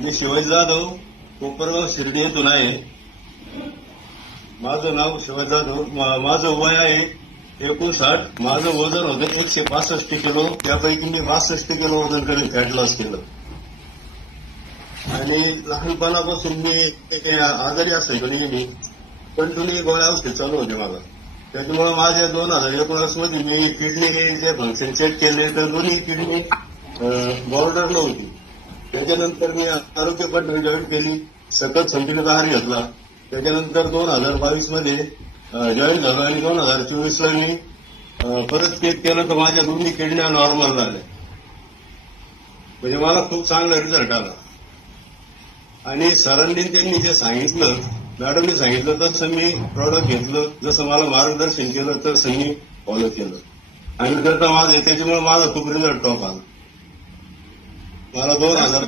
मी शिवाजी जाधव कोपरगाव शिर्डी येथून आहे. माझं नाव शिवाजी जाधव. माझं वय आहे 59. माझं वजन होतं 165 किलो. त्यापैकी मी 62 किलो वजन करून फॅट लॉस केलं. आणि लहानपणापासून मी आजारी असायचो. मी कंटिन्यू गोळ्या औषध चालू होते मला. त्याच्यामुळे माझ्या 2019 मध्ये मी किडनीचे फंक्शन चेक केले तर दोन्ही किडनी बॉर्डरला होती. त्याच्यानंतर मी आरोग्य पद्धती जॉईन केली. सकत संतुलित आहार घेतला. त्याच्यानंतर 2022 मध्ये जॉईन झालो आणि 2024 ला मी परत चेक केलं तर माझ्या दोन्ही किडन्या नॉर्मल झाल्या. म्हणजे मला खूप चांगला रिझल्ट आला. आणि सरांनी त्यांनी जे सांगितलं, मॅडमने सांगितलं तसं मी प्रॉडक्ट घेतलं. जसं मला मार्गदर्शन केलं तसं मी फॉलो केलं. आणि त्याच्यामुळे माझा खूप रिझल्ट टॉप आला. मला 2000